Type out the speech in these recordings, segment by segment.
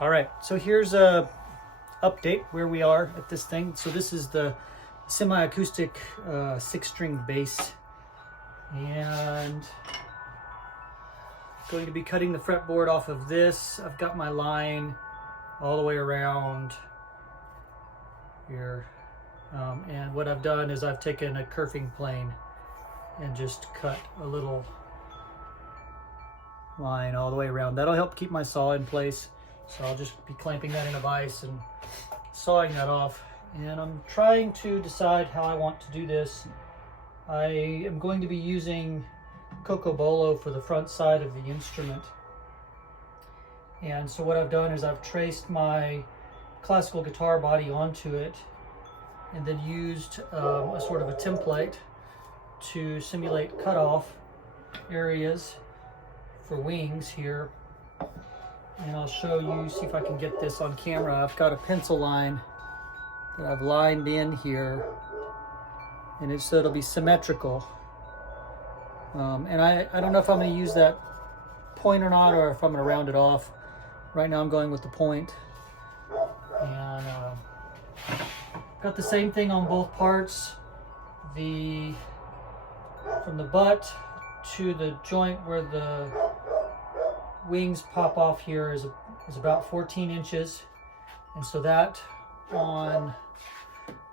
All right, so here's a update where we are at this thing. So this is the semi-acoustic 6-string bass, and going to be cutting the fretboard off of this. I've got my line all the way around here, and what I've done is I've taken a kerfing plane and just cut a little line all the way around. That'll help keep my saw in place. So I'll just be clamping that in a vise and sawing that off. And I'm trying to decide how I want to do this. I am going to be using Cocobolo for the front side of the instrument. And so what I've done is I've traced my classical guitar body onto it and then used a sort of a template to simulate cutoff areas for wings here. And I'll show you, see if I can get this on camera. I've got a pencil line that I've lined in here, and so it'll be symmetrical. And I don't know if I'm going to use that point or not, or if I'm going to round it off. Right now I'm going with the point. And got the same thing on both parts. From the butt to the joint where the wings pop off here is about 14 inches. And so that on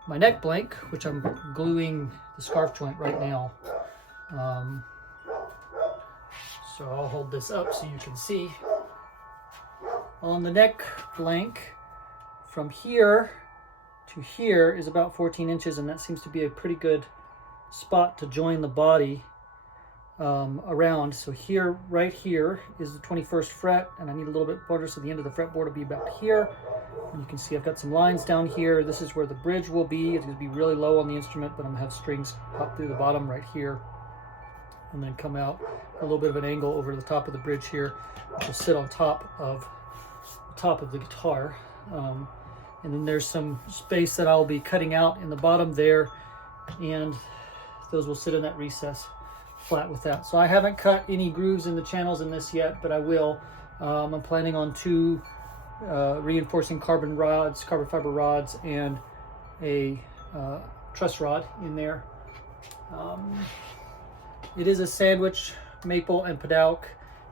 my neck blank, which I'm gluing the scarf joint right now. So I'll hold this up so you can see. On the neck blank, from here to here is about 14 inches, and that seems to be a pretty good spot to join the body around. So here, right here is the 21st fret, and I need a little bit broader, so the end of the fretboard will be about here. And you can see I've got some lines down here. This is where the bridge will be. It's going to be really low on the instrument, but I'm going to have strings pop through the bottom right here and then come out a little bit of an angle over the top of the bridge here, which will sit on top of the guitar. And then there's some space that I'll be cutting out in the bottom there, and those will sit in that recess flat with that. So I haven't cut any grooves in the channels in this yet, but I will. I'm planning on 2 reinforcing carbon fiber rods, and a truss rod in there. It is a sandwich, maple and padauk,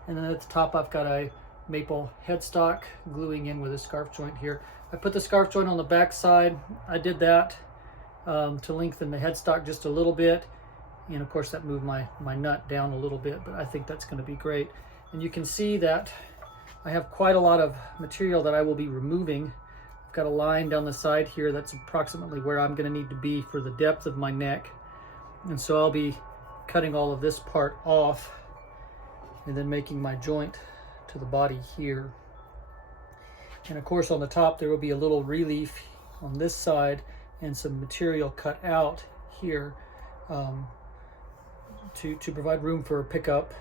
and then at the top I've got a maple headstock gluing in with a scarf joint here. I put the scarf joint on the back side. I did that to lengthen the headstock just a little bit, and of course that moved my nut down a little bit, but I think that's going to be great. And you can see that I have quite a lot of material that I will be removing. I've got a line down the side here that's approximately where I'm going to need to be for the depth of my neck, and so I'll be cutting all of this part off and then making my joint to the body here. And of course on the top there will be a little relief on this side and some material cut out here to provide room for pickup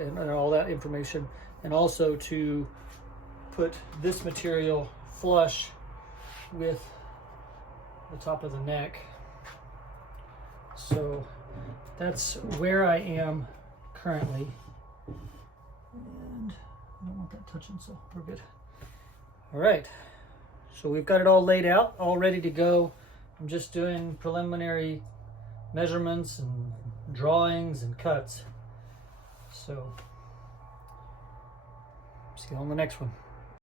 and all that information, and also to put this material flush with the top of the neck. So that's where I am currently, and I don't want that touching, so we're good. All right, so we've got it all laid out, all ready to go. I'm just doing preliminary measurements and drawings and cuts. So see you on the next one.